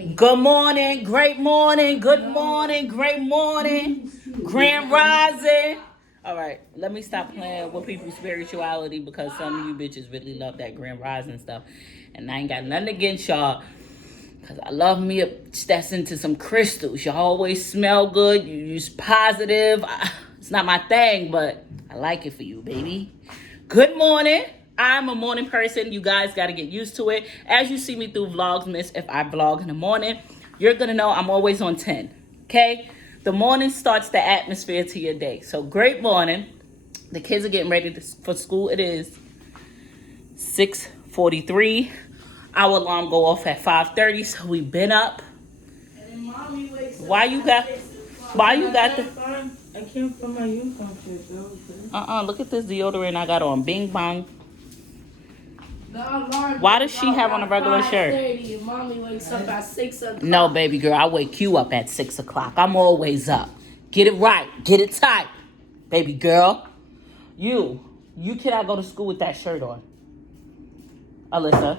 Good morning, great morning, good morning, great morning, grand rising. All right, let me stop playing with people's spirituality because some of you bitches really love that grand rising stuff. And I ain't got nothing against y'all because I love me a bitch that's into some crystals. Y'all always smell good, you use positive. It's not my thing, but I like it for you, baby. Good morning. I'm a morning person. You guys got to get used to it. As you see me through Vlogmas, if I vlog in the morning, you're going to know I'm always on 10. Okay? The morning starts the atmosphere to your day. So great morning. The kids are getting ready for school. It is 6:43. Our alarm go off at 5:30. So we've been up. Why you got the... I can't find my uniform shit though. Look at this deodorant I got on. Bing bong. Why does she have on a regular shirt? Mommy wakes up at 6 o'clock. No, baby girl, I wake you up at 6 o'clock. I'm always up. Get it right. Get it tight. Baby girl. You cannot go to school with that shirt on. Alyssa.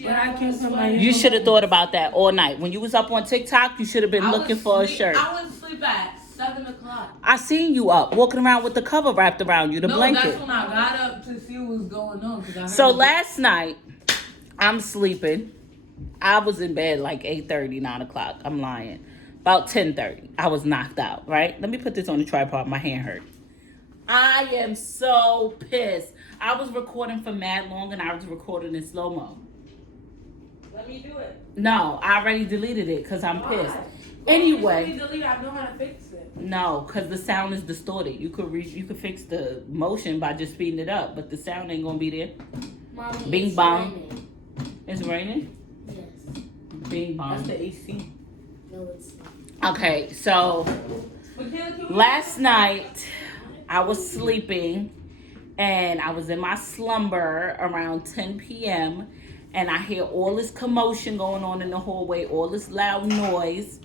But I can't find my uniform. You should have thought about that all night. When you was up on TikTok, you should have been looking for a shirt. I went to sleep at 7 o'clock. I seen you up, walking around with the cover wrapped around you, the blanket. That's when I got up to see what was going on. So last night, I'm sleeping. I was in bed like 8:30, 9 o'clock. I'm lying. About 10:30, I was knocked out, right? Let me put this on the tripod. My hand hurt. I am so pissed. I was recording for mad long and I was recording in slow-mo. Let me do it. No, I already deleted it because I'm pissed. Anyway. I know how to fix it. No, because the sound is distorted. You could fix the motion by just speeding it up, but the sound ain't gonna be there. Mommy, Bing it's bong. raining. It's raining? Yes. Bing bong. That's the AC. No, it's not. Okay, so last night I was sleeping and I was in my slumber around 10 p.m. and I hear all this commotion going on in the hallway, all this loud noise.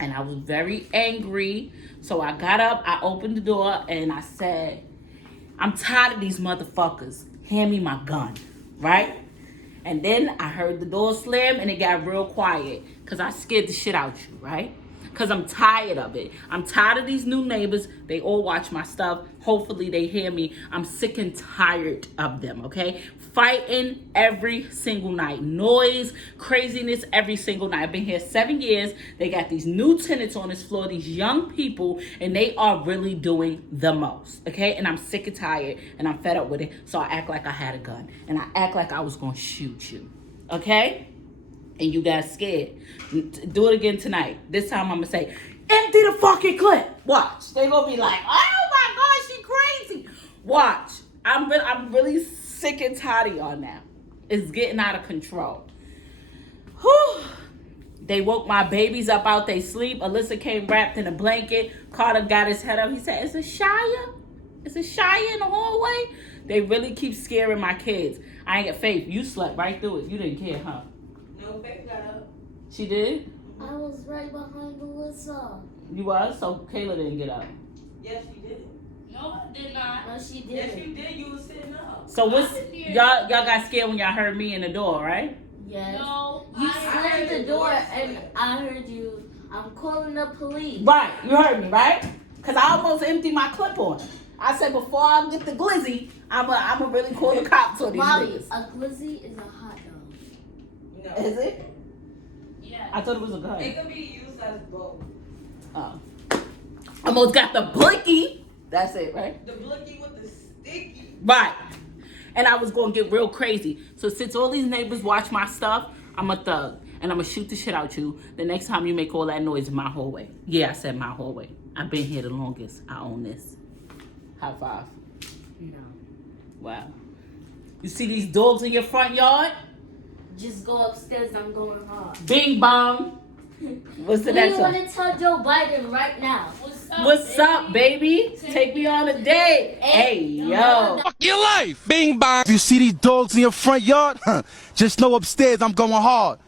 And I was very angry. So I got up, I opened the door, and I said, I'm tired of these motherfuckers. Hand me my gun, right? And then I heard the door slam, and it got real quiet because I scared the shit out you, right? Because I'm tired of it. I'm tired of these new neighbors. They all watch my stuff. Hopefully they hear me. I'm sick and tired of them, okay? Fighting every single night. Noise, craziness every single night. I've been here 7 years. They got these new tenants on this floor, these young people, and they are really doing the most, okay? And I'm sick and tired, and I'm fed up with it. So I act like I had a gun, and I act like I was going to shoot you, okay? And you got scared. Do it again tonight. This time I'm going to say, empty the fucking clip. Watch. They're going to be like, oh my God, she crazy. Watch. I'm really sick and tired of y'all now. It's getting out of control. Whew. They woke my babies up out they sleep. Alyssa came wrapped in a blanket. Karter got his head up. He said, is it Shia? Is it Shia in the hallway? They really keep scaring my kids. I ain't got faith. You slept right through it. You didn't care, huh? No, Faith got up. She did? I was right behind Alyssa. You was? So Kayla didn't get up. Yes, she did. No, I did not. No, she did. Yes, you did. You was sitting up. So what's y'all got scared when y'all heard me in the door, right? Yes. No, you slammed the door and I heard you. I'm calling the police. Right, you heard me, right? Because I almost emptied my clip on. I said before I get the glizzy, I'ma really call the cops on these Mommy, niggas. a glizzy is a hot dog. No. Is it? Yeah. I thought it was a gun. It can be used as both. Oh. Almost got the blicky. That's it, right? The blicky with the sticky. Right. And I was going to get real crazy. So since all these neighbors watch my stuff, I'm a thug. And I'm going to shoot the shit out you the next time you make all that noise in my hallway. Yeah, I said my hallway. I've been here the longest. I own this. High five. No. Wow. You see these dogs in your front yard? Just go upstairs. I'm going hard. Bing bong. What's the next one? We want to tell Joe Biden right now. What's up, baby? Take me on a date. Hey, yo. Fuck your life. Bing bong. If you see these dogs in your front yard, just know upstairs I'm going hard.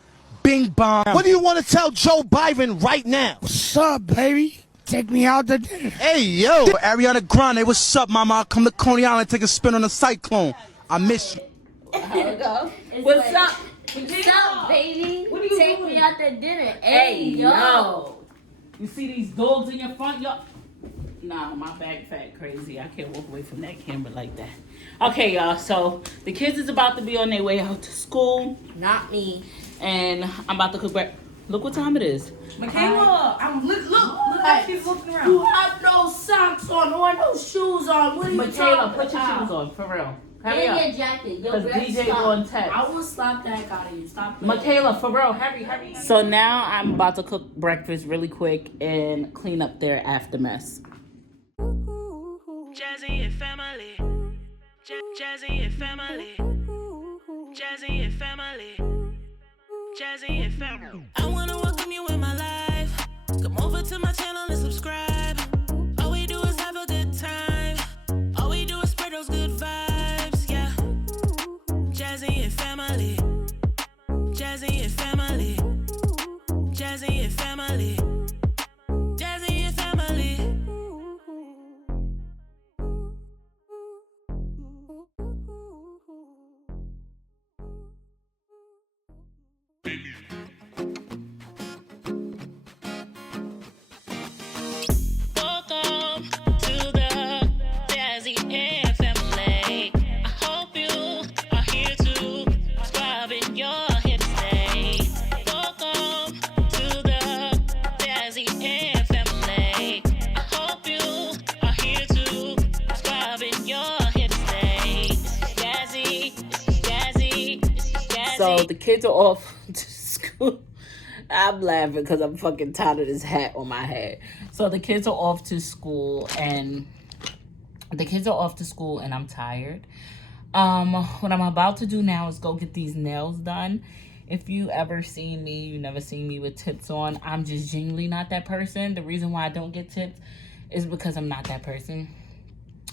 Bing bong. What do you want to tell Joe Biden right now? What's up, baby? Take me out to dinner. Hey, yo. Ariana Grande, what's up, mama? I'll come to Coney Island, take a spin on the Cyclone. I miss you. How it go? What's up? Stop, baby. What are you Take doing? me out to dinner. Hey, yo. You see these dogs in your front yard? Nah, my back fat crazy. I can't walk away from that camera like that. Okay, y'all. So the kids is about to be on their way out to school. Not me. And I'm about to cook breakfast. Look what time it is. Makayla, look how she's looking around. You have no socks on or no shoes on. What are you Makayla, talking put your about? shoes on, for real. Hurry And up. your jacket. Yo, Because Brett, DJ stop. on text. I will slap the heck out of you. Stop playing. Makayla, for real, hurry. So now I'm about to cook breakfast really quick and clean up their after mess. Jazzy and family. Jazzy and family. Jazzy and family. Jazzy and family. I wanna welcome you in my life. Come over to my channel and subscribe. All we do is have a good time. All we do is spread those good vibes, yeah. Jazzy and family. Jazzy and family. Jazzy and family. Jazzy and family. Welcome to the Jazzy and family. I hope you are here to subscribe and you're here to stay. Welcome to the Jazzy and family. I hope you are here to subscribe and you're here to stay. Jazzy, Jazzy, Jazzy. So the kids are off to school. I'm laughing because I'm fucking tired of this hat on my head. So the kids are off to school and I'm tired. What I'm about to do now is go get these nails done. If you ever seen me, you never seen me with tips on. I'm just genuinely not that person. The reason why I don't get tips is because I'm not that person.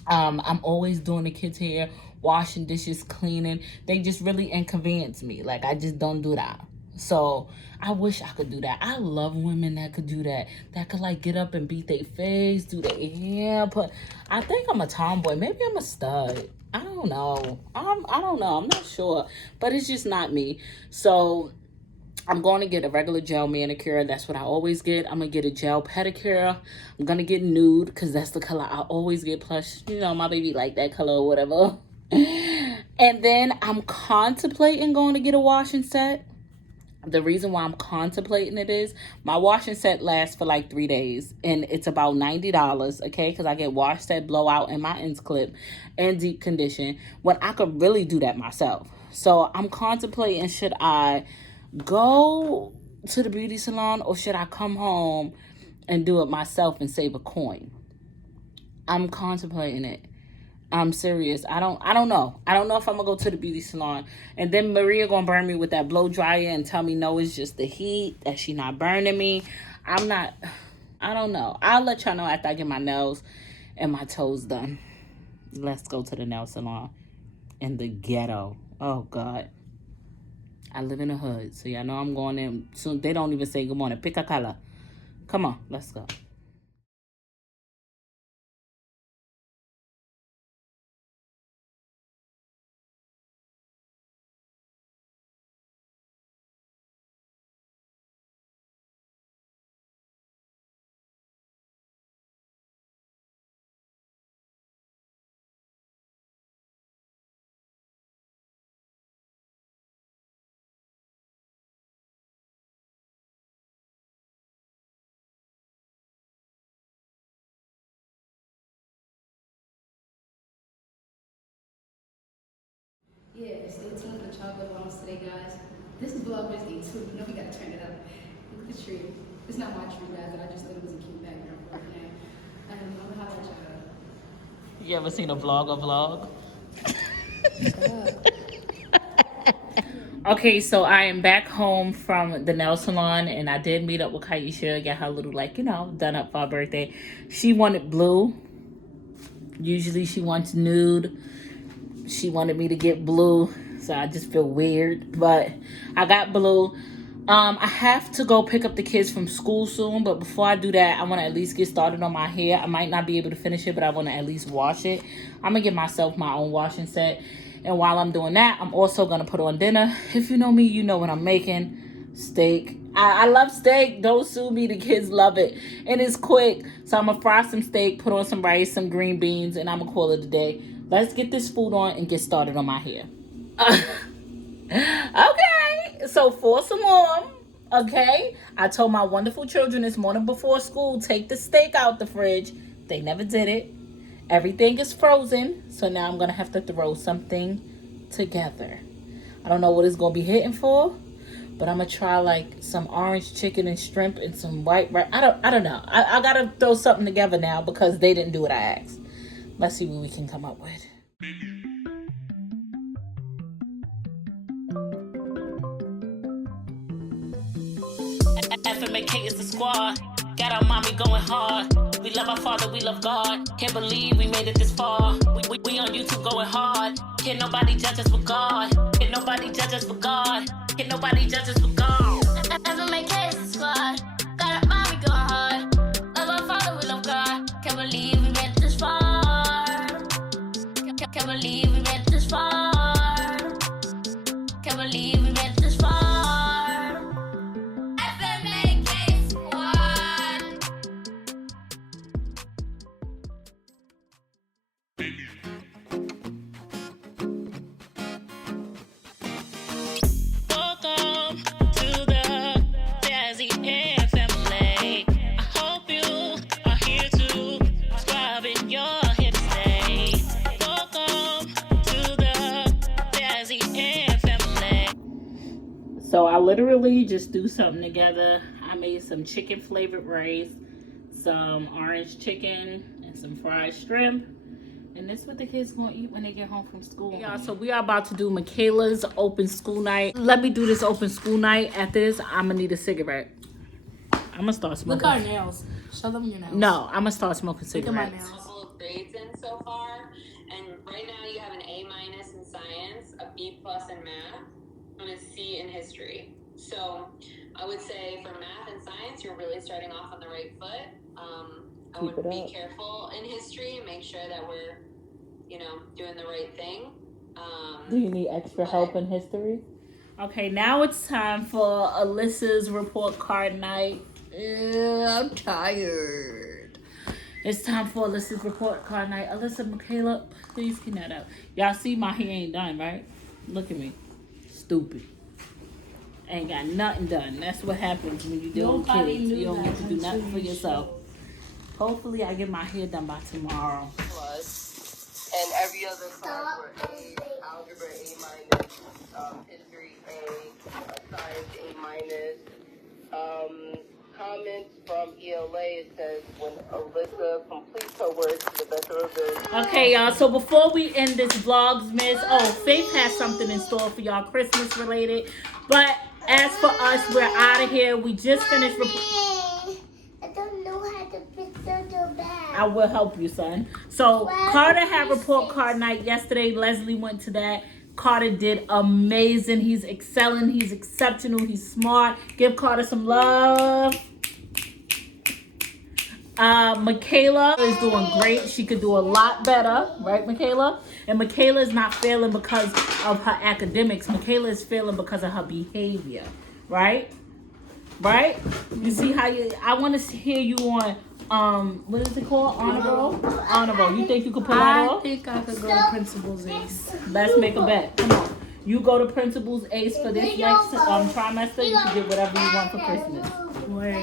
I'm always doing the kids' hair, washing dishes, cleaning. They just really inconvenience me. Like, I just don't do that. So I wish I could do that. I love women that could do that. That could like get up and beat their face, do their hair. But I think I'm a tomboy. Maybe I'm a stud. I don't know. I don't know. I'm not sure. But it's just not me. So I'm going to get a regular gel manicure. That's what I always get. I'm going to get a gel pedicure. I'm going to get nude because that's the color I always get. Plus, you know, my baby like that color or whatever. And then I'm contemplating going to get a washing set. The reason why I'm contemplating it is my washing set lasts for like 3 days. And it's about $90, okay? Because I get wash set, blowout, and my ends clip and deep condition. When I could really do that myself. So I'm contemplating, should I go to the beauty salon or should I come home and do it myself and save a coin? I'm contemplating it. I'm serious. I don't know. I don't know if I'm gonna go to the beauty salon and then Maria gonna burn me with that blow dryer and tell me no, it's just the heat, that she not burning me. I don't know. I'll let y'all know after I get my nails and my toes done. Let's go to the nail salon in the ghetto. Oh God. I live in the hood, so y'all know I'm going in soon. They don't even say good morning. Pick a color. Come on, let's go. Yeah, stay tuned for the chocolate bombs today, guys. This is Vlogmas Day 2. You know we gotta turn it up. Look at the tree. It's not my tree, guys, but I just thought it was a cute background for it now. I'm gonna holler at y'all. You ever seen a vlog? Okay, so I am back home from the nail salon and I did meet up with Kyesha, get her little, like, you know, done up for her birthday. She wanted blue. Usually she wants nude. She wanted me to get blue, so I just feel weird, but I got blue. I have to go pick up the kids from school soon, but before I do that, I want to at least get started on my hair. I might not be able to finish it, but I want to at least wash it. I'm going to get myself my own washing set. And while I'm doing that, I'm also gonna put on dinner. If you know me, you know what I'm making. Steak. I love steak. Don't sue me. The kids love it. And it's quick. So I'm gonna fry some steak, put on some rice, some green beans, and I'm gonna call it a day. Let's get this food on and get started on my hair. Okay. So false alarm. Okay. I told my wonderful children this morning before school, take the steak out the fridge. They never did it. Everything is frozen. So now I'm gonna have to throw something together. I don't know what it's gonna be hitting for. But I'm gonna try like some orange chicken and shrimp and some white rice. I don't know. I gotta throw something together now because they didn't do what I asked. Let's see what we can come up with. FMAK is the squad. Got our mommy going hard. We love our father, we love God. Can't believe we made it this far. We on YouTube going hard. Can't nobody judge us but God. Can't nobody judge us but God. Can't nobody judge us but God. FMAK is the squad. Got our mommy going hard. Love our father, we love God. Can't believe we made it this far. Can't believe we made it this far. Can't believe we made it this far. FMAK squad. Welcome to the Jazzy Air family. I hope you are here to subscribe in your hip stay. Welcome to the Jazzy Air family. So I literally just threw something together. I made some chicken flavored rice, some orange chicken, and some fried shrimp. And this is what the kids gonna eat when they get home from school. Y'all, so we are about to do Makayla's open school night. Let me do this open school night. After this, I'm gonna need a cigarette. I'm gonna start smoking. Look at our nails. Show them your nails. No, I'm gonna start smoking Look at my cigarettes. nails. Couple of grades in so far, and right now you have an A- in science, a B+ in math, and a C in history. So I would say for math and science, you're really starting off on the right foot. I would be careful in history and make sure that we're, doing the right thing. Do you need extra help in history? Okay, now it's time for Alyssa's report card night. I'm tired. It's time for Alyssa's report card night. Alyssa, Makayla, please clean that up. Y'all see my hair ain't done, right? Look at me. Stupid. Ain't got nothing done. That's what happens when you deal with kids. You don't get to do nothing for yourself. Hopefully I get my hair done by tomorrow. And every other class were A, algebra A-, history A, science A-. Comments from ELA, it says when Alyssa completes her work to the best of her ability. Okay, y'all, so before we end this Vlogmas, Faith has something in store for y'all, Christmas related. But as for us, we're out of here. We just finished. I don't know how to fix the bag. I will help you, son. So Karter had report card night yesterday. Leslie went to that. Karter did amazing. He's excelling. He's exceptional. He's smart. Give Karter some love. Makayla is doing great. She could do a lot better, right, Makayla? And Makayla is not failing because of her academics. Makayla is failing because of her behavior, right? Right? You see how I want to hear you on, what is it called? Honor roll? Honor roll. You think you could pull that off? I think I could go to Principal's Ace. Let's make a bet. Come on. You go to Principal's Ace for this next trimester. You can get whatever you want for Christmas. Word.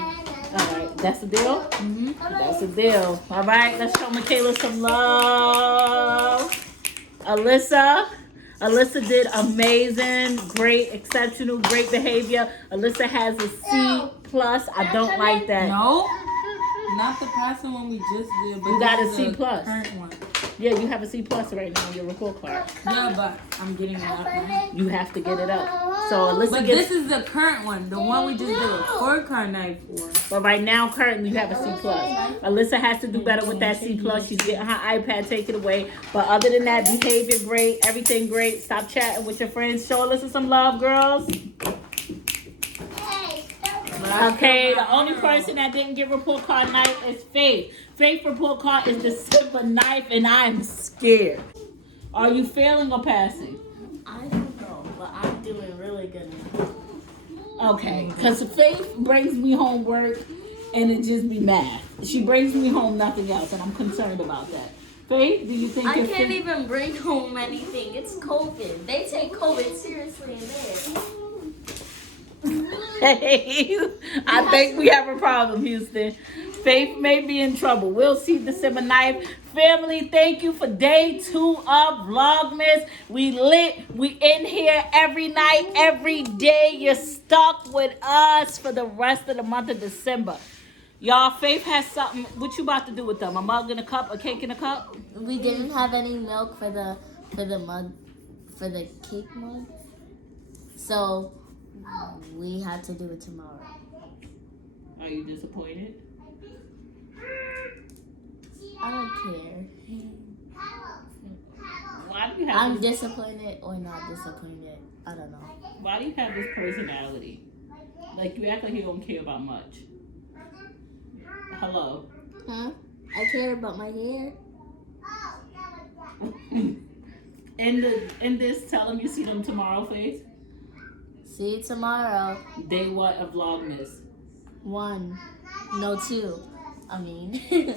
All right. That's the deal? Mm-hmm. That's the deal. All right. Let's show Makayla some love. Alyssa did amazing. Great, exceptional, great behavior. Alyssa has a C+. I don't like that. No, not the passing one we just did. But You got this a is C+. the current one. Yeah, you have a C+ right now on your report card. Yeah, but I'm getting it up now. You have to get it up. So Alyssa But gets. this is the current one, the one we just did a report card night for. But right now, currently, you have a C+. Alyssa has to do better with that C+. She's getting her iPad taken away. But other than that, behavior great, everything great. Stop chatting with your friends. Show Alyssa some love, girls. Okay, the only person that didn't get report card night is Faith. Faith report card is December 9th, and I'm scared. Are you failing or passing? I don't know, but I'm doing really good now. Okay, because Faith brings me homework and it just be math. She brings me home nothing else, and I'm concerned about that. Faith, do you think I can't even bring home anything. It's COVID. They take COVID seriously in there. Hey, I think we have a problem, Houston. Faith may be in trouble. We'll see December 9th. Family, thank you for day 2 of Vlogmas. We lit. We in here every night, every day. You're stuck with us for the rest of the month of December. Y'all, Faith has something. What you about to do with them? A mug in a cup? A cake in a cup? We didn't have any milk for the mug, for the cake mug. So we had to do it tomorrow. Are you disappointed? I don't care. Why do you have I'm disappointed or not disappointed. I don't know. Why do you have this personality? Like, you act like you don't care about much. Hello. Huh? I care about my hair. In this, tell them you see them tomorrow, Faith. See you tomorrow. Day what of Vlogmas? 1. No, 2. I mean.